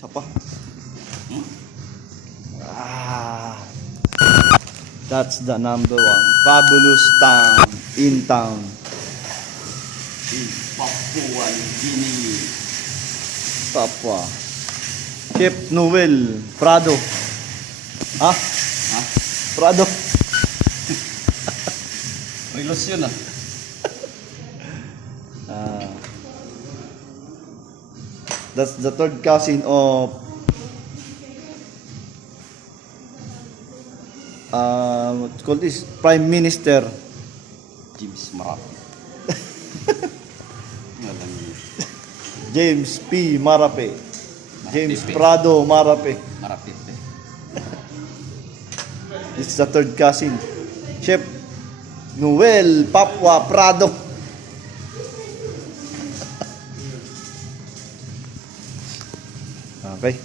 Isa pa. That's the number one fabulous town in town. In Papua New Guinea. Papua. Chef Noel Prado. Ha? Ha? Prado. Rilos yun ah. That's the third cousin of what's called this Prime Minister James Marape. Ngalan niya. James P. Marape. James Marape. Prado Marape. Marapit eh. It's the third cousin. Chef Noel Papua Prado. Okay.